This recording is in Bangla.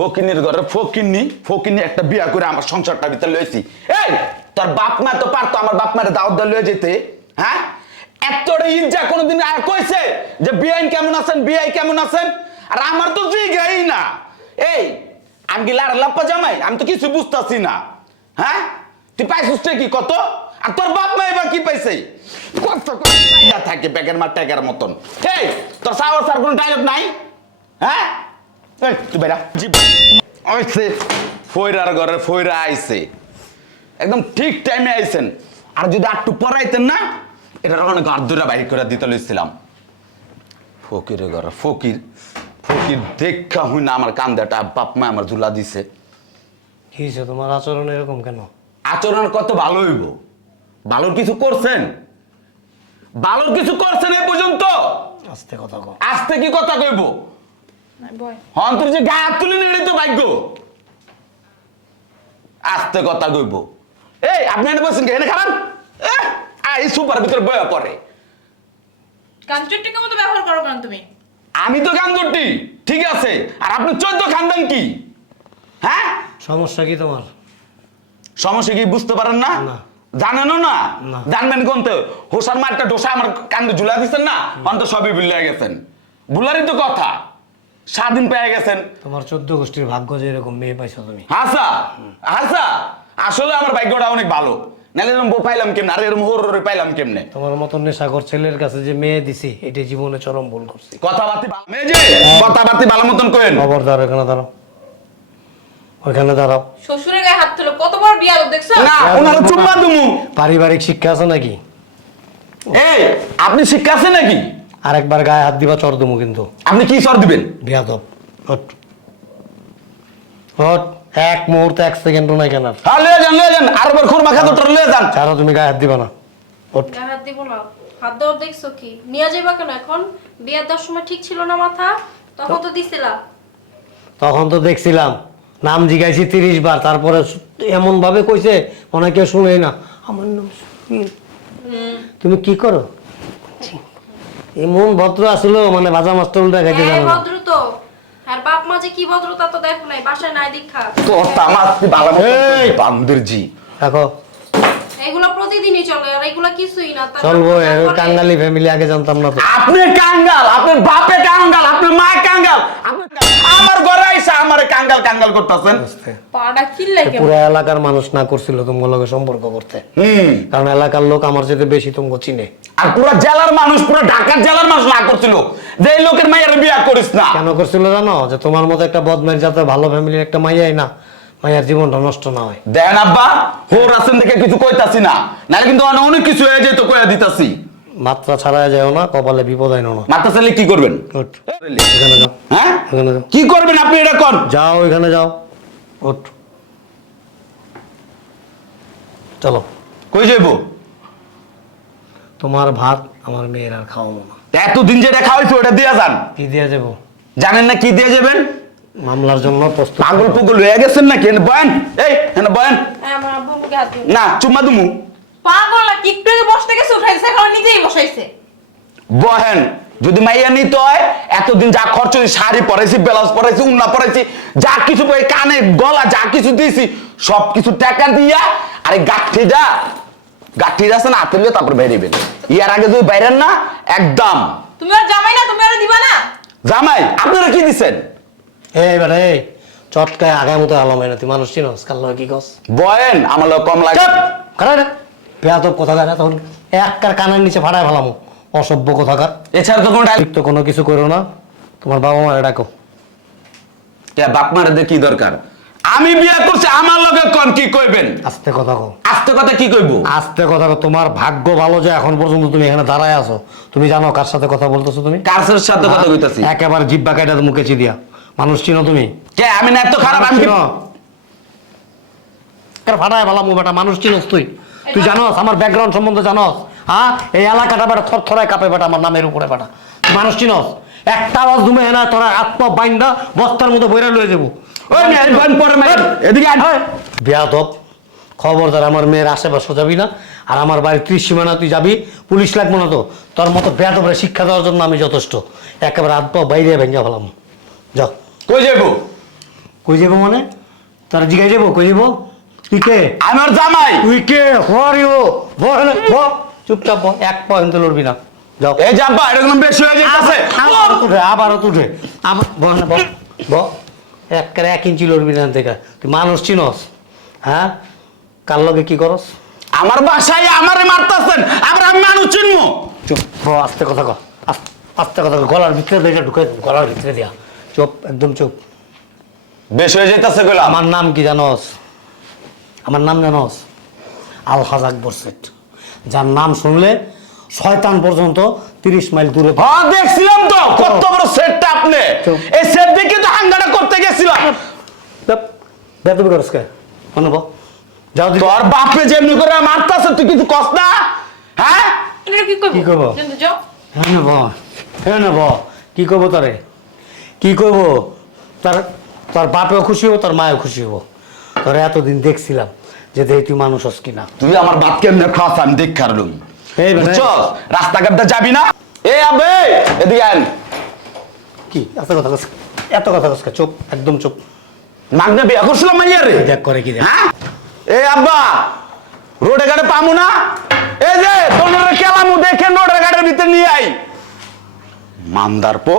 ফকিনির ঘরে ফকিনি ফকিনি একটা বিয়া করে আমার সংসারটা ভিতরে লয়েছি এই, তোর বাপ মা তো পারতো আমার বাপ মারে দাওয়াত দিয়ে লয়ে যেতে হ্যাঁ? এতটা ইজ্জা কোনোদিন আর কইছে যে বিআইন কেমন আছেন, বিআই কেমন আছেন? আর আমার তো জিগাই না। এই, আমি কি লাড়া লাপ্পা জামাই? আমি তো কিছু বুঝতাছি না হ্যাঁ? তুই পাইছিস কি কত? আর তোর বাপ মা এবার কি পাইছে? থাকে ব্যাগের মা ট্যাগের মতন। এই, তোর সাহস আর কোনো ডায়লগ নাই হ্যাঁ? এই তুই আইছে। ঘরে ফইরা আইছে। একদম ঠিক টাইমে আইছেন। আর যদি একটু পড়াইতেন না এটার অনেক বাইর করে দিতে লইছিলাম। ফকিরের ঘরে ফকির ফকির দেখা হই না আমার কান্দাটা বাপ মা আমার ঝুলা দিছে। কি হয়েছে তোমার আচরণ এরকম কেন? আচরণ কত ভালো হইব? ভালোর কিছু করছেন? ভালোর কিছু করছেন এ পর্যন্ত? আস্তে কথা আজকে কি কথা কইব? হন তোর যে গা তুলে নিয়ে তো ভাগ্য। আস্তে কথা কইব। এই আপনি এনে বসেন এনে খারাপ এই সুপার ভিতরে বয়া পড়ে। ব্যবহার করো কেন তুমি? আমি তো ঠিক আছে। আর আপনি চোদ্দ খানদান কি? হ্যাঁ? সমস্যা কি তোমার? সমস্যা কি বুঝতে পারেন না। জানেনও না? না। জানবেন কোন তো? হোসার মা একটা ডোসা আমার কান্দে ঝুলা দিচ্ছেন না? অন্ত সবই ভুলে গেছেন। ভুলারই তো কথা। স্বাধীন পেয়ে গেছেন। তোমার চোদ্দ গোষ্ঠীর ভাগ্য যে এরকম মেয়ে পাইছো তুমি। হাসা হাসা। আসলে আমার ভাগ্যটা অনেক ভালো। নাহলে এরকম পাইলাম কেমনে? আর এরকম হোর পাইলাম কেমনে? তোমার মতন নেশাখর ছেলের কাছে যে মেয়ে দিছি এটা জীবনে চরম ভুল করছি। কথাবার্তি ভালো মেয়ে যে কথাবার্তি ভালো মতন করেন খবর দাঁড়ো এখানে দাঁড়াও। ওইখানে দাঁড়াও। শ্বশুরের গায়ে হাত তুলো কত বড় বিয়ার দেখছ? না ওনারা চুম্মা দুমু। পারিবারিক শিক্ষা আছে নাকি? এই আপনি শিক্ষা আছে নাকি? আরেকবার গায়ে হাত দিবা চর দেবো কিন্তু। আপনি কি চর দিবেন? বিয়াদব। হট। হট। এক মুহূর্তে এক সেকেন্ডও নাই কেন হ্যাঁ লয়ে যান লয়ে যান। আর খাতো তোর লয়ে যান। ছাড়ো তুমি গায়ে হাত দিবা না। হট। গায়ে হাত দিব না। হাত দেওয়ার দেখছ কি? নিয়ে যাইবা কেন এখন? বিয়ের দেওয়ার সময় ঠিক ছিল না মাথা? তখন তো দিছিলা। তখন তো দেখছিলাম। নাম জিগাইছি তিরিশ বার। তারপরে এমন ভাবে কইছে অনেকে শুনেই না। আমার নাম তুমি কি করো? এমন ভদ্র আসলো মানে ভাজা মাস্টার উল্টা খাইতে হ্যাঁ জানো না। ভদ্র তো। আর বাপ মা যে কি ভদ্রতা তো দেখো নাই বাসায় নাই দীক্ষা। আমার কি ভালো এই! বান্দরজি? দেখো। এগুলো প্রতিদিনই চলে আর এগুলো কিছুই না চলবো এই কাঙ্গালি ফ্যামিলি আগে জানতাম না তো। আপনি কাঙ্গাল আপনার বাপে কাঙ্গাল আপনার মা কাঙ্গাল আমার ঘরে আইসা আমারে কাঙ্গাল কাঙ্গাল করতেছেন। পাড়া কিল্লাই কেমন পুরো এলাকার মানুষ না করছিল তোমার লগে সম্পর্ক করতে। হুম। কারণ এলাকার লোক আমার যেতে বেশি তোমাকে চিনে। আর পুরো জেলার মানুষ পুরো ঢাকার জেলার মানুষ না করছিল। যে লোকের মায়ের বিয়া করিস না। কেন করছিল জানো? যে তোমার মতো একটা বদমের যাতে ভালো ফ্যামিলির একটা মাইয়াই না মাইয়ার জীবনটা নষ্ট না হয়। দেন আব্বা হোর আছেন দেখে কিছু কইতাছি না। নাহলে কিন্তু অনেক অনেক কিছু হয়ে যেত কইয়া দিতাছি। মাত্রা ছাড়া যায় না কপালে বিপদ হয় না। মাথা চাইলে কি করবেন? ওঠ। এখানে যাও। হ্যাঁ? এখানে যাও। কি করবেন আপনি এটা কর। যাও এখানে যাও। ওঠ। চলো। কই যাইবো? তোমার ভাত আমার মেয়ের আর খাওয়াবো না। এতদিন যেটা খাওয়াইছো ওটা দিয়া যান। কি দিয়ে যাব? জানেন না কি দিয়ে যাবেন? মামলার জন্য প্রস্তুত। পাগল পুগল হয়ে গেছেন নাকি? বয়ান। এই বয়ান। হ্যাঁ না চুম্মা দুমু। পাগল একটু আগে বসতে গেছে উঠাইছে এখন নিজেই বসাইছে। বহেন যদি মাইয়া নিতে হয় এতদিন যা খরচ হয়েছে, শাড়ি পরাইছি ব্লাউজ পরাইছি উন্না পরাইছি যা কিছু পাই কানে গলা যা কিছু দিয়েছি সব কিছু টাকা দিয়া আরে গাঠিটা গাঠিটা আছে না হাতে তারপর বেরিয়েবেন ইয়ার আগে যদি বাইরেন না একদম। তুমি আর জামাই না তুমি আর দিবা না? জামাই আপনারা কি দিছেন? এই এই চটকায় আগায় মতো আলম হয় না তুই মানুষ চিনস কাল কি কস? বয়েন আমার কম লাগে। খারাপ বেয়াদব কথা কার তখন একটার কানের নিচে ফাটায় ফেলামো। অসভ্য কথাকার। এছাড়া তো কোনো ডায়লগ ঠিক তো কোনো কিছু করো না। তোমার বাবা মারে ডাকো। বাপ মারে দিয়ে কি দরকার? আমি বিয়ে করছি আমার লগে কোন কি কইবেন? আস্তে কথা কও। আস্তে কথা কি কইবো? আস্তে কথা কও তোমার ভাগ্য ভালো যে এখন পর্যন্ত তুমি এখানে দাঁড়ায় আছো। তুমি জানো কার সাথে কথা বলতেছো তুমি? কার সাথে কথা কইতাছি? একেবারে জিব্বা কাটা মুখে চিদিয়া মানুষ চিনো তুমি? কে আমি না এত খারাপ আমি চিনো? কার ফাটায় ফেলাম বেটা মানুষ চিনস তুই। তুই জানোস আমার ব্যাকগ্রাউন্ড সম্বন্ধে জানোস? হ্যাঁ? এই এলাকাটা বেটা থর থরায় কাঁপে বেটা আমার নামের উপরে বেটা। মানুষ চিনস? একটা আওয়াজ দুমে না তোরা আত্মা বাইন্দা বস্তার মধ্যে বইরা লয়ে যাব। এদিকে বেয়াদব। খবরদার আমার মেয়ের আশেপাশে যাবি না। আর আমার বাড়ির ত্রিশ সীমানা তুই যাবি। পুলিশ লাগবো না তো। তোর মতো বেয়াদবরে শিক্ষা দেওয়ার জন্য আমি যথেষ্ট। একেবারে পা বাইরে ভেঙে ফেলাম। যাও কই যাইবো? কই যাব মানে? তার জিগাই যাব কই যাব তুই কে আমার জামাই। তুই কে হরিও বল ব চুপচাপ ব এক পয়েন্ট লড়বি না। যাও। এই যে আব্বা এটা বেশি হয়ে যাইতেছে। আবারও তুঠে আবার ব না ব ব এক করে এক ইঞ্চি লড়বি না থেকে। তুই মানুষ চিনস হ্যাঁ? কার লগে কি করস? আমার বাসায় আমারে মারতাছেন আবার আমি মানুষ চিনবো। চুপ ব আস্তে কথা কর আস্তে আস্তে কথা গলার ভিতরে দিয়ে ঢুকে গলার ভিতরে দিয়া। চুপ একদম চুপ। বেশ হয়ে যাইতেছে গেলাম। আমার নাম কি জানস? আমার নাম জানস আল হাজাক বরসেট যার নাম শুনলে শয়তান পর্যন্ত তিরিশ মাইল দূরে হ্যাঁ দেখছিলাম তো কত বড় সেটটা আপনি। এই সেট দেখে তো হাঙ্গাটা করতে গেছিলাম। বেতবি করস কে? মনে যাও তোর বাপে যেমনি করে মারতাছে তুই কিছু কস না। হ্যাঁ? কি করব? কি করব? কিন্তু যাও। হ্যাঁ নেব হ্যাঁ নেব কি করব তারে? কি করব? তার তার বাপেও খুশি হব তার মায়েও খুশি হব। তোর এতদিন দেখছিলাম যে দেখ তুই মানুষ হস কিনা। তুই আমার বাপ কেমনে খাস আমি দেখ খারলুম এই বেটা, বুঝছস? রাস্তাঘাটটা যাবি না? এ আবে এদিকে আন কি? এত কথা কস এত কথা কস কে? চুপ একদম চুপ। মাগনা বিয়া করছিলাম মাইয়া রে? দেখ করে কি দেখ। হ্যাঁ? এ আব্বা রোডে ঘাটে পামু না? এই যে তোর কেলামু দেখে রোডের ঘাটের ভিতরে নিয়ে আই মান্দার পো